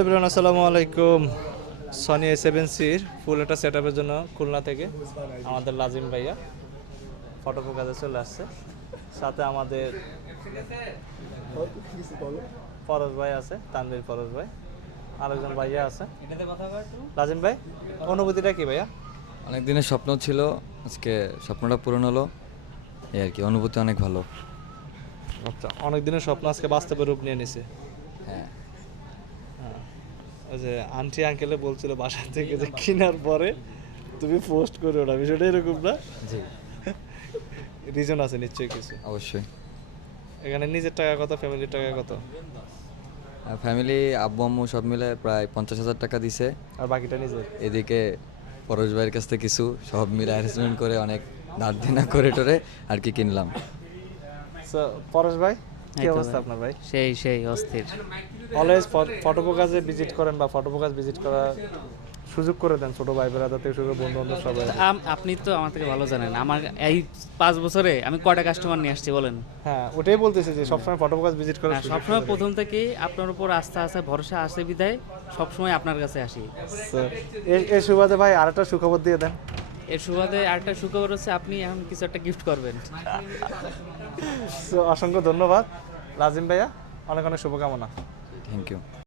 Everyone আসসালামু আলাইকুম। Sony A7Cর ফুল একটা সেট আপের জন্য খুলনা থেকে আমাদের লাজিম ভাইয়া ফটো কাজে চলে আসছে। সাথে আমাদের ফরজ ভাই আছে, তানভীর ফরজ ভাই, আরেকজন ভাইয়া আছে। লাজিম ভাই, অনুভূতিটা কি ভাইয়া? অনেক দিনের স্বপ্ন ছিল, আজকে স্বপ্নটা পূরণ হলো, এই আর কি। অনুভূতি অনেক ভালো। আচ্ছা, অনেক দিনের স্বপ্ন আজকে বাস্তবে রূপ নিয়ে নিছে। হ্যাঁ, ওই যে আন্টি আঙ্কেলে বলছিল বাসা থেকে যে কেনার পরে তুমি পোস্ট করো না, বিষয়টা এরকম না? জি, রিজন আছে নিশ্চয়ই কিছু। অবশ্যই। এখানে নিজের টাকা কত, ফ্যামিলির টাকা কত, ফ্যামিলি আব্বু আম্মু সব মিলে প্রায় 50,000 টাকা দিছে। আর বাকিটা নিজের? এদিকে পরশ ভাইয়ের কাছ থেকে কিছু, সব মিলে অ্যারেঞ্জমেন্ট করে অনেক ধার দেনা করে টোরে আর কি কিনলাম। সো পরেশ ভাই, কি এই তো অবস্থা ভাই। আপনার ভাই? সেই অস্থির। অলওয়েজ ফটোপোকাজে ভিজিট করেন বা ফটোপোকাজ ভিজিট করার সুযোগ করে দেন ছোট ভাই বোনেরা থেকে শুরু করে বন্ধু বান্ধব সবাই। আপনি তো আমার থেকে ভালো জানেন, আমার এই 5 বছরে আমি কয়টা কাস্টমার নিয়ে আসছি বলেন? হ্যাঁ, ওটাই বলতেছি যে সবসময় ফটোপোকাজ ভিজিট করার না, সুযোগ সবসময় করে প্রথম থেকেই আপনার উপর আস্থা আছে, ভরসা আছে বিধায় সবসময় আপনার কাছে আসি। দেন। So, এর সুবাদে ভাই আরেকটা সুখবর দিয়ে দেন। এর সুবাদে আরেকটা সুখবর হচ্ছে আপনি এখন কিছু একটা গিফট করবেন। So, অসংখ্য ধন্যবাদ লাজিম ভাইয়া, অনেক অনেক শুভকামনা। Thank you.